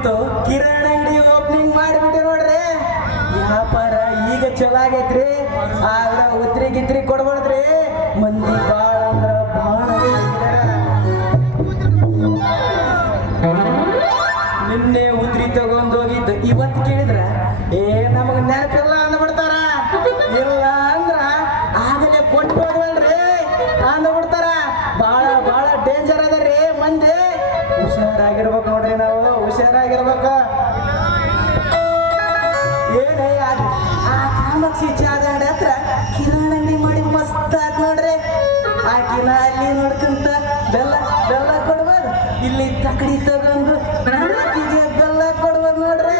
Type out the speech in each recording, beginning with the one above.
ಕುಂತು ಕಿರಾಣಿ ಅಂಗಡಿ ಓಪನಿಂಗ್ ಮಾಡಿಬಿಟ್ಟೆ ನೋಡ್ರಿ. ವ್ಯಾಪಾರ ಈಗ ಚಲೋ ಆಗೈತ್ರಿ. ಆದ್ರ ಉತ್ರಿ ಗಿತ್ರಿ ಕೊಡ್ಬಾರ್ದ್ರಿ, ಮಂದಿ ಬಾಳ ಅಂದ್ರ ಬಾಳ. ನಿನ್ನೆ ಉದ್ರಿ ತಗೊಂಡೋಗಿದ್ದು ಇವತ್ತು ಕೇಳಿದ್ರ ನಮಗ್ ನೆನಪಿಲ್ಲ ಅಂದ್ಬಿಡ್ತಾರ. ಇಲ್ಲ ಅಂದ್ರ ಆಗಲೇ ಕೊಟ್ಟು ಹೋದ್ವಲ್ರಿ ಅಂದ್ಬಿಡ್ತಾರ. ಬಾಳ ಬಾಳ ಡೇಂಜರ್ ಅದರಿ ಮಂದಿ. ಹುಷಾರಾಗಿರ್ಬೇಕು ನೋಡ್ರಿ, ನಾವು ಹುಷಾರಾಗಿರ್ಬೇಕು. ಏನೇ ಆ ಕಾಮಾಕ್ಷಿ ಚಾದ ಅಂಗಡಿ ಹತ್ರ ಕಿರಾಣಿ ಅಂಗಡಿ ಮಾಡಿ ಮಸ್ತ್ ಆತ್ ನೋಡ್ರಿ. ಆಕಿನ ಅಲ್ಲಿ ನೋಡ್ಕಂತ ಬೆಲ್ಲ ಬೆಲ್ಲ ಕೊಡ್ಬೋದು, ಇಲ್ಲಿ ತಕಡಿ ತಗೊಂಡು ಆಕಿಗೆ ಬೆಲ್ಲ ಕೊಡ್ಬೋದು ನೋಡ್ರಿ.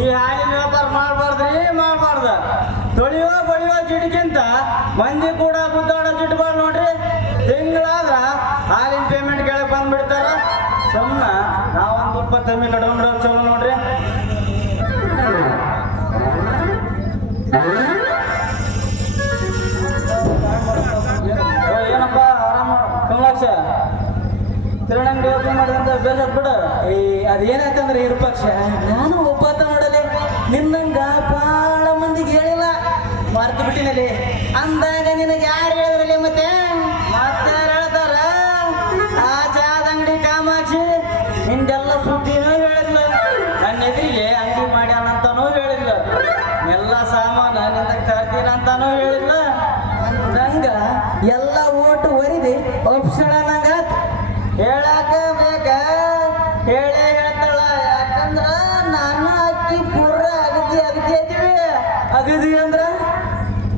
ಈ ಹಾಲಿನ ವ್ಯಾಪಾರ ಮಾಡ್ಬಾರ್ದ್ರಿ, ಮಾಡ್ಬಾರ್ದ. ತೊಳೆಯೋ ಬಳಿಯೋ ಜಿಡ್ಗಿಂತ ಮಂದಿ ಕೂಡ ಗುದ್ದಾಡೋ ಜಿಡ್ಬಾರ್ದು ನೋಡ್ರಿ. ತಿಂಗಳಾದ್ರ ಹಾಲಿನ ಪೇಮೆಂಟ್ ಕೇಳಕ್ ಬಂದ್ಬಿಡ್ತಾರ. ಸುಮ್ಮನ ನಾವೊಂದು 20 ಕಟ್ಕೊಂಡ್ರೆ ಚಲೋ ನೋಡ್ರಿ. ಏನಪ್ಪ ಆರಾಮ ಕಮಲಾಕ್ಷ, ಕಿರಣಂಗಡಿ ಓಪನ್ ಮಾಡಿದಂತ ಬೇಜಾರ್ ಬಿಡ. ಅದೇನಾಯ್ತಂದ್ರೆ ಇರುಪಕ್ಷ ನಾನು ಒಬ್ಬತ್ತ ನೋಡಲಿ ನಿನ್ನಂಗ ಬಾಳ ಮಂದಿಗೆ ಹೇಳಿಲ್ಲ, ಮರ್ತು ಬಿಟ್ಟಿನಲ್ಲಿ. ಅಂದಾಗ ನಿನಗೆ ಯಾರು ಹೇಳಿದ್ರಲ್ಲಿ ಮತ್ತೆ ಯಾರು ಹೇಳ್ತಾರ? ಆ ಚಾದ ಅಂಗಡಿ ಕಾಮಾಕ್ಷಿ ನಿಂದೆಲ್ಲ ಸುದ್ದಿನೂ ಹೇಳಿಲ್ಲ, ನನ್ನ ಎದುರಿಗೆ ಅಂಗಡಿ ಮಾಡ್ಯಾನಂತಾನೂ ಹೇಳಿಲ್ಲ, ಎಲ್ಲ ಸಾಮಾನು ನಿಂದ ತರ್ತೀನಿ ಅಂತಾನೂ ಹೇಳಿಲ್ಲ. ಅಂದಂಗ ಎಲ್ಲ ಓಟು ಒರಿದಿ ಒಪ್ಸಳ ನಂಗ ಹೇಳಾಕ ಬೇಕ, ಹೇಳೇ ಹೇಳ್ತಾಳ. ಯಾಕಂದ್ರ ನಾನು ಅಕ್ಕಿ ಪೂರ ಅಗದಿ ಅಗದಿ ಅಗದಿ ಅಂದ್ರ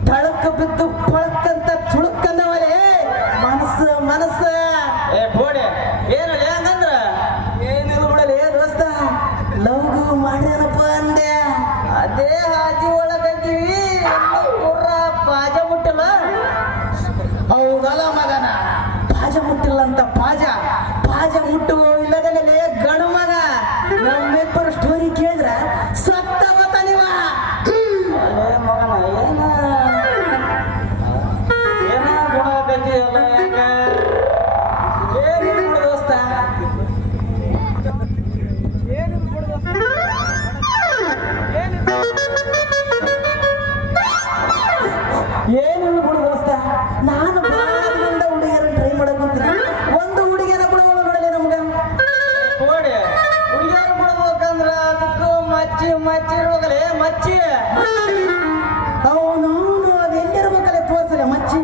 ತಳಕ ಬಿದ್ದು ಪಳಕ್ಕಂತ ಚುಳುಕಂದವಲೇ ಮನಸ್ಸು ಮನಸ್ಸು. ಬೋಡೆ ಏನಲ್ಲ ಹಂಗಂದ್ರ ಏನಿಲ್ಲ ಬಿಡಲಿ ದೋಸ್ತ, ಲವ್ಗೂ ಮಾಡ್ಯಾನಪ್ಪ ಅಂದೆ. ಅದೇ ಹಾದಿ ಒಳಗದೀವಿ, ಪೂರ ಪಾಜ ಮುಟ್ಟಲ್ಲ. ಹೌದಲ್ಲ ಮಗನ, ಪಾಜ ಮುಟ್ಟಿಲ್ಲ ಅಂತ ಪಾಜ ಮುಟ್ಟುವ ಇಲ್ಲದಲ್ಲೇ ಗಣ ಮಗ. ನಮ್ಮಿಬ್ಬರು ಸ್ಟೋರಿ ಕೇಳಿದ್ರ ಸತ್ತವತ ನೀವ. ಮಗನ ಏನ ಗುಣಗತಿ ಅಲ್ಲ, ಯಾಕ ಏನಿಲ್ಲ ದೋಸ್ತ, ಏನಿಲ್ಲ ಬಿಡು ದೋಸ್ತ. ನಾನು ಬಾಳದಿಂದ ಹುಡುಗಿಯರ ಟ್ರೈ ಮಾಡಕೊಂತೀನಿ, ಒಂದು ಹುಡುಗಿಯರ ಬಿಡೋಣ ನೋಡಲಿ ನಮ್ಗೆ. ನೋಡಿ ಹುಡುಗಿಯರು ಬಿಡ್ಬೇಕಂದ್ರ ಅದಕ್ಕೂ ಮಚ್ಚಿ ಇರ್ಬೇಕಲ್ಲೇ ಮಚ್ಚಿ. ಅವನು ಅದು ಎಲ್ಲಿರ್ಬೇಕಲ್ಲೇ ತೋರ್ಸಲ್ಲ ಮಚ್ಚಿ.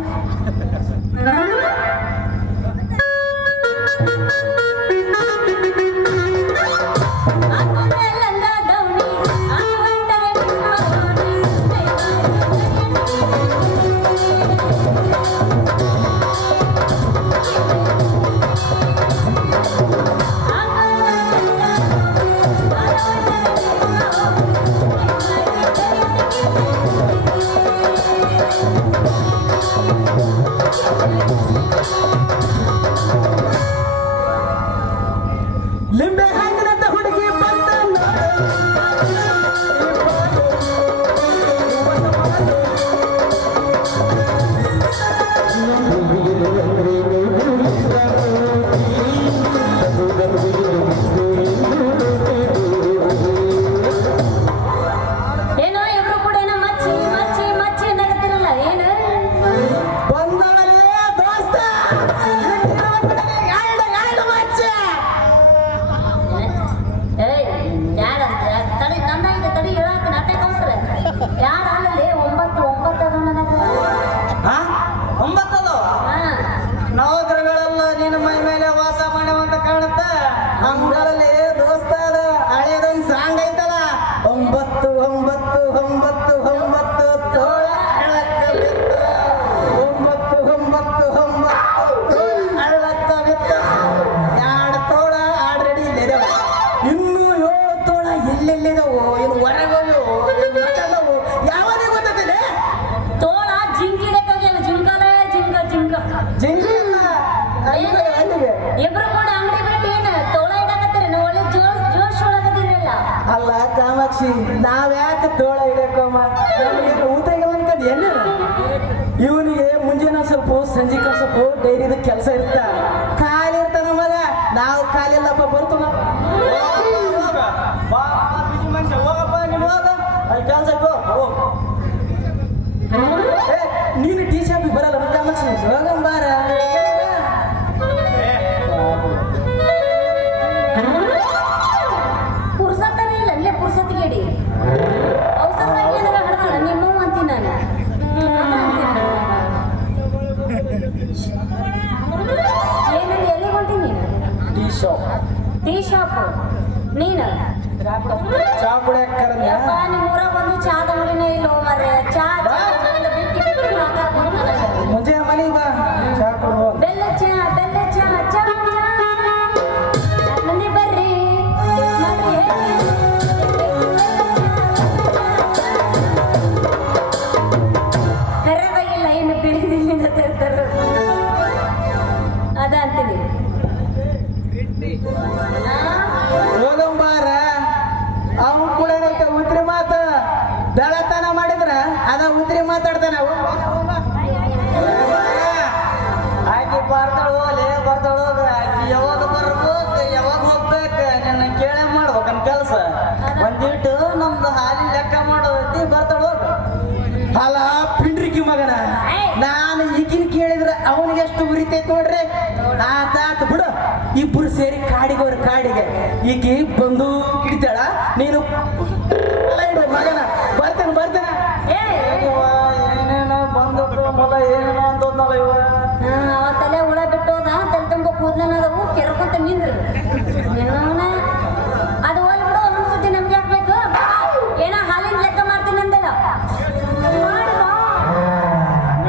ಲಿಂಬೆ ಹಣ್ಣಿನಂತ ಹುಡುಗಿ ಬಂದ ಏನೋ ಇಬ್ರು ಕೂಡ ಏನೋ ಮಚ್ಚಿ ಮಚ್ಚಿ ಮಚ್ಚಿ ನಗತ್ತಿರಲ್ಲ ಏನು ಬಂದವರೇ ದೋಸ್ತ. ತಡಿ ನಂದಾಯ್ತು, ತಡಿ ಹೇಳಕ್ಕೆ ನಾಟಕ ಮಾಡ್ರೆ ಯಾರು ಅಲ್ಲಿ 9 ಅದ ನನಗೆ. 9 ಅದಾವ ನವಗ್ರಹಗಳೆಲ್ಲ ನಿನ್ನ ಮೈ ಮೇಲೆ ವಾಸ ಮಾಡ್ಯವಂತ ಕಾಣುತ್ತ. ಹಂಗಲ್ಲಿ ದೋಸ್ತ ಅದ ಹಳೇದೊಂದು ಸಾಂಗ್ ಐತಲ್ಲ, 9 9 9 9 ತೋಳ ಅಳಕ್ಕ ಬಿತ್ತ, 9 9 9 ತೋಳ ಅಳಕ್ಕ ಬಿತ್ತ. 2 ತೋಳ ಆಲ್ರೆಡಿ ಇಲ್ಲಿದಾವ, ಇನ್ನೂ 7 ತೋಳ ಎಲ್ಲೆಲ್ಲಿದಾವು, ಇನ್ನು ಹೊರಗೋವು ಯಾವನೇ ಗೊತ್ತಿದೆ. ತೋಳ ಜಿಂಕಿ ಲೆಕ್ಕಾಗ್ಯಲ್ಲ, ಜಿಂಕಲೇ ಜಿಂಕ ಜಿಂಕ ಜಿಂಕೆ ಇಬ್ರು ಕೂಡ ಅಂಗಡಿ ಬಿಟ್ಟು ಏನು ತೋಳ ಇಡಕತ್ತೀರಿ? ನಾವು ಒಳ್ಳೆ ಜೋಶ್ ಒಳಗದಿರಲ್ಲ. ಅಲ್ಲ ಕಾಮಾಕ್ಷಿ, ನಾವ್ಯಾಕೆ ತೋಳ ಹಿಡಿಯಕ್ಕಮ್ಮ, ನಮ್ಗೆ ಊತಾಗ ಅನ್ಕದ್ ಎಲ್ಲ. ಇವನಿಗೆ ಮುಂಜಾನೆ ಸ್ವಲ್ಪ ಸೊಪ್ಪು ಸಂಜೆ ಸೊಪ್ಪು ಡೈರಿದ ಕೆಲಸ ಇರ್ತ ಖಾಲಿ ಇರ್ತಾನ ಮಗ ನಾವು ಖಾಲಿ ಇಲ್ಲಪ್ಪ ಬರ್ತು ಹೋಗ ಬಾ ಬಿಸಿ ಮನುಷ್ಯ ಹೋಗಪ್ಪ ನೀನು ಹೋಗ ಅಲ್ಲಿ ಕೆಲಸ ಹೋಗು ನೀನು ಟೀ ಶಾಪಿಗೆ ಬರಲ್ಲ ಕಾಮಾಕ್ಷಿ ಹೋಗಂಬಾರ ಪುರ್ಸತ್ತನೇ ಇಲ್ಲ ಅಲ್ಲೇ ಪುರ್ಸತ್ತಿಗೇಡಿ ಔಷಧ ಏನಾರ ಹಡ್ದಲ್ಲ ನಿಮ್ಮ ಅಂತೀನಿ ನಾನು ಏನಲ್ಲಿ ಎಲ್ಲಿಗೆ ಹೊಂಟೀನಿ ನೀನು ಟೀ ಶಾಪ್ ಟೀ ಶಾಪ್ ನೀನು ಚಾ ಕುಡಿಯಕ್ ಕರೆದ್ನ ಯಪ್ಪ ನಿಮ್ಮ ಊರಾಗ ಒಂದು ಚಾದ ಅಂಗಡಿನೇ ಇಲ್ಲ ಮರ್ರೆ ಚಾ ಮುಂಜೆ ಮನೆಗೆ ಬಾ ಚಾ ಕೊಡುವ ಬೆಲ್ಲ ಚಾ ಬೆಲ್ಲ ಚಾ ಚಾ ಮಂದಿ ಬರ್ರಿ taste ಮಾಡ್ರಿ ಕರೆವಾಗಿ ಲೈನ್ ಬಿಡಿದಿಂದ ತರ್ತಾರೆ ಅದ ಅಂತೀನಿ ಹೋಗಂಬಾರ ಅವನು ಕೂಡ ಏನೈತೆ ಉದ್ರಿ ಮಾತು ಬೆಳತನ ಮಾಡಿದ್ರ ಅದ ಉದ್ರಿ ಮಾತಾಡ್ತಾನ ಆಕಿ ಬರ್ತಾಳ ಹೋಗ್ಲಿ ಬರ್ತಾಳ ಹೋಗ ಆಕಿ ಯಾವಾಗ ಬರ್ಬೇಕು ಯಾವಾಗ ಹೋಗ್ಬೇಕು ನಿನ್ನ ಕೇಳೇ ಮಾಡ್ಬೇಕು ನಮ್ಮ ಕೆಲಸ ಒಂದಿಟ್ಟು ನಮ್ದು ಹಾಲಿನ ಲೆಕ್ಕ ಮಾಡೋದೈತಿ ಬರ್ತಾಳ ಹೋಗ ಅಲ್ಲ ಪಿಂಡ್ರಿಕಿ ಮಗನ ನಾನು ಈಗಿನ ಕೇಳಿದ್ರ ಅವನಿಗೆ ಎಷ್ಟು ಉರಿತೈತ್ ನೋಡ್ರಿ ಆತಾತ ಬಿಡು ಇಬ್ರು ಸೇರಿ ಕಾಡಿಗೋರು ಕಾಡಿಗೆ ಈಕಿ ಬಂದು ಹಿಡಿತಾಳ ನೀನು ಇಡು ಮಗನ ಬರ್ತೇನೆ ಬರ್ತೇನೆ ಇವ ಏನೇನೋ ಬಂದು ಮೊಲ ಏನೇನೋ ಅಂತಂದಲ್ಲ ಇವ ಅವ ತಲೆ ಹುಳ ಬಿಟ್ಟೋದ ತಲೆ ತುಂಬ ಕೂದಲನದವು ಕೆರ್ಕೊಂತ ನಿಂದ್ರು ಅದು ಹೋಲ್ ಬಿಡು ಒಂದೊಂದ್ ಸತಿ ನಮ್ಗೆ ಹಾಕ್ಬೇಕು ಏನೋ ಹಾಲಿನ ಲೆಕ್ಕ ಮಾಡ್ತೀನಿ ಅಂದಲ್ಲ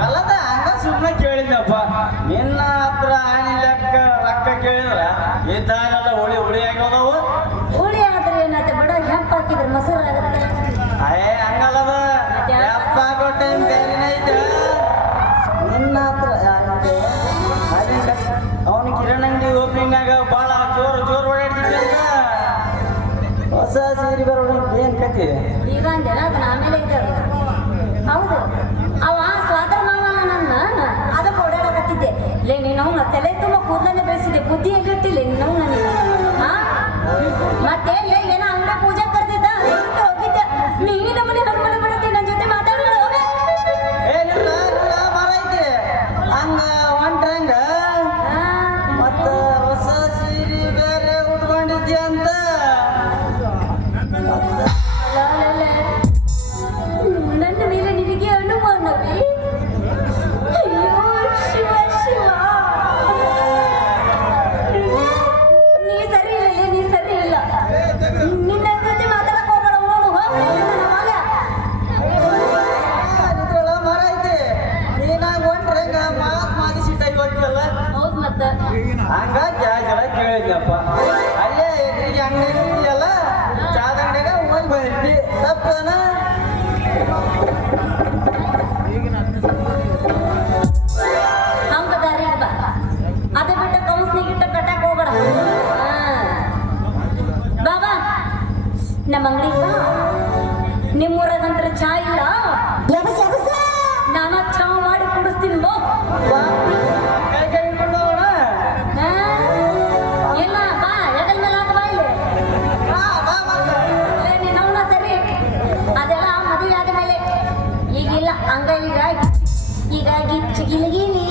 ಅಲ್ಲದ ಹಂಗ ಸುಮ್ಮನೆ ಕೇಳಿದ್ದಪ್ಪ ನಿನ್ನ ಹತ್ರ ಆನಿ ಲೆಕ್ಕ ರೊಕ್ಕ ಕೇಳಿದ್ರ ಇದ್ದಾಗೆಲ್ಲ ಹುಳಿ ಹುಳಿ ಆಗೋದವು ಹುಳಿ ಆದ್ರೆ ಏನಾಯ್ತು ಬಿಡ ಹೆಂಪ್ ಹಾಕಿದ್ರೆ ಮೊಸರು ಆಗುತ್ತೆ ಅಯ್ಯ ಹಂಗಲ್ಲದ ಯಪ್ಪ ಆಗೋ ಟೈಮ್ ಬೇರೆನೇ ಐತೆ ನಿನ್ನ ಹತ್ರ ಅವನು ಕಿರಣ್ ಅಂಗಡಿ ಓಪನಿಂಗ್ ಭಾಳ ಜೋರು ಜೋರು ಓಡಾಡ್ತಿದ್ದೆ ಅಂತ ಹೊಸ ಸೀರೆ ಬರೋಣ ಏನ್ ಕತಿ ಈಗ ಅಂದೆಲ್ಲ ಅದನ್ನ ಆಮೇಲೆ ಇದ್ದಾರೆ ಹೌದು ಅವ ಸ್ವಾತರ ಮಾವ ನನ್ನ ಅದಕ್ಕೆ ಓಡಾಡಕತ್ತಿದ್ದೆ ಲೇ ನೀನು ಅವನ ತಲೆ ತುಂಬ ಕೂದಲನ್ನೇ ಬೆಳೆಸಿದೆ ಬುದ್ಧಿ ಎಲ್ಲಿಟ್ಟಿಲ್ಲ ನೀನು ನನಗೆ ಹಾ ಮತ್ತೆ ಲೇ ಏನೋ ಅಂಗಡಿ ಪೂಜೆ ಕರೆದಿದ್ದ ಹೋಗಿದ್ದೆ ನೀನು ನಮ್ಮನೆ ಹರ್ಮನೆ ಬಿಡುತ್ತೆ ನನ್ನ ಜೊತೆ ಮಾತಾಡೋಣ ಹೋಗ ಏನಿಲ್ಲ ಇಲ್ಲ ಬರೈತಿ ಹಂಗ ಹೊಂಟ್ರಂಗ ಮತ್ತ ಹೊಸ ಸೀರೆ ಬೇರೆ ಉಟ್ಕೊಂಡಿದ್ಯ ಅಂತ ನನ್ನ ಮೇಲೆ ನಿನಗೆ ಅನುಮಾನವೇ ಅಯ್ಯೋ ಶಿವ ಶಿವ ನೀ ಸರಿ ಇಲ್ಲ ನೀ ಸರಿ ಇಲ್ಲ ನಿನ್ನ ಜೊತೆ ಮಾತಾಡಕ್ ಹೋಗ್ಬೇಡ ನೋಡು ನಿಂತ್ರಳ ಮರೈತಿ ನೀನಾಗ ಹೊಂಟ್ರಂಗ ಮಾತಿ ಸಿಟ್ಟಾಗಿ ಹೋಗ್ತಿಲ್ಲ ಹೌದು ಮತ್ತ ಹಂಗ ಜಲ ಕೇಳಿದ್ನಪ್ಪ ಅಲ್ಲೇ ಎದುರಿಗೆ ಅಂಗಡಿ ಇದೆಯಲ್ಲ ಚಾದ ಅಂಗಡಿಯಾಗ ಹೋಗಿ ಬಂದಿರ್ತಿ ತಪ್ಪನ ಹಂಗ ದಾರಿಗೆ ಬಾ ಅದ ಬಿಟ್ಟ ಕೌನ್ಸ್ನಿಗಿಟ್ಟ ಕಟ್ಟಕ್ ಹೋಗ್ಬೇಡ ಬಾಬಾ ನಮ್ಮ ಅಂಗಡಿ ಬಾ ನಿಮ್ಮೂರಾಗಂತ್ರ ಚಾ ಇಲ್ಲ ನಾನ ಚಾ ಮಾಡಿ ಕುಡಿಸ್ತೀನಿ ಬೋ ಕೈ ಕೈ ಹಿಡ್ಕೊಂಡು ಹೋಗೋಣ ಹಾ? ಇಲ್ಲ ಬಾ ಎದಲ್ ಮೇಲೆ ಹಾಕ ಬಾ ಇಲ್ಲಿ ಬಾ ಬಾ ಬಾ ನೀನು ಅವನ ಸರಿ ಅದೆಲ್ಲ ಮದುವೆ ಆದ ಮೇಲೆ ಈಗಿಲ್ಲ ಹಂಗ ಈಗ ಗಿಚ್ಚು ಗಿಲಿಗಿಲಿ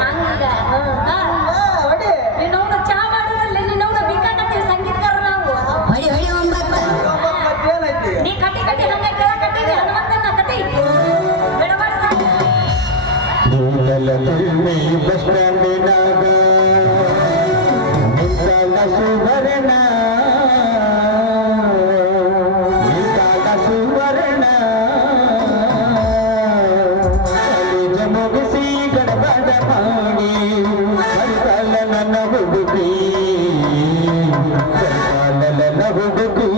ಹಂಗ ಹೊಡಿ ನೀನವನ ಚಾ ಮಾಡೋದಲ್ಲ ನೀನವನ ಬೇಕಾಗತ್ತೀವಿ ಸಂಗೀತಗಾರ ನಾವು ಮತ್ತೇನೈತಿ ನೀ ಕಟ್ಟಿ ಕಟ್ಟಿ ಹಂಗ ಕೆಳ ಕಟ್ಟಿವಿ ಹನುಮಂತನ ಕಟ್ಟಿ ಬಿಡಬಾರ ಬಸ್ ಸ್ಟ್ಯಾಂಡಿನಾಗ ನಿಂತಾಗ ಸುವರ್ಣ ನಿಂತಾಗ ಸುವರ್ಣ ಕಾಲೇಜ ಮುಗಿಸಿ ಗಡಬಡ ಮಾಡಿ ಕಲ್ಕಾಲ ನನ್ನ ಹುಡುಗಿ ಕಲ್ಕಾಲ ನನ್ನ ಹುಡುಗಿ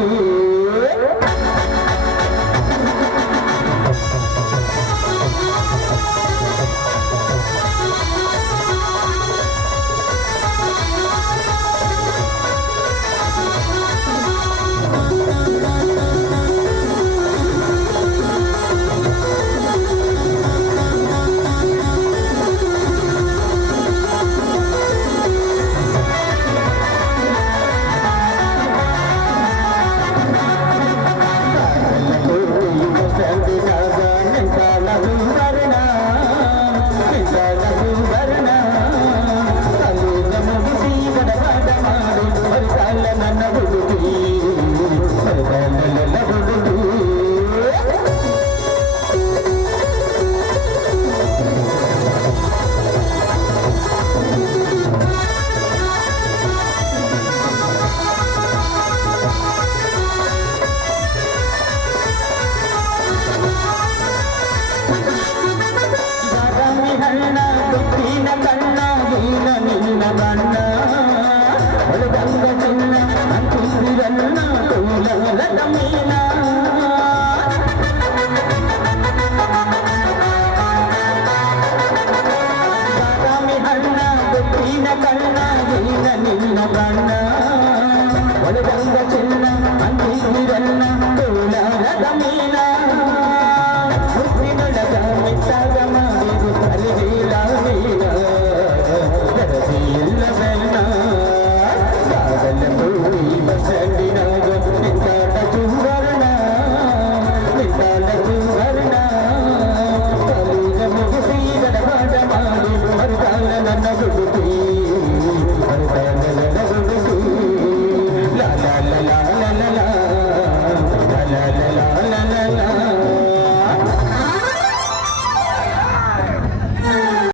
ನಿಂತಾಳ ಸುವರ್ಣ ನಿಂತಾಳ ಸುವರ್ಣ ಕಾಲೇಜ ಮುಗಿಸಿ ಗಡಬಡ ಮಾಡಿ ಬರ್ತಾಳ ನನ್ನ ಹುಡುಗಿ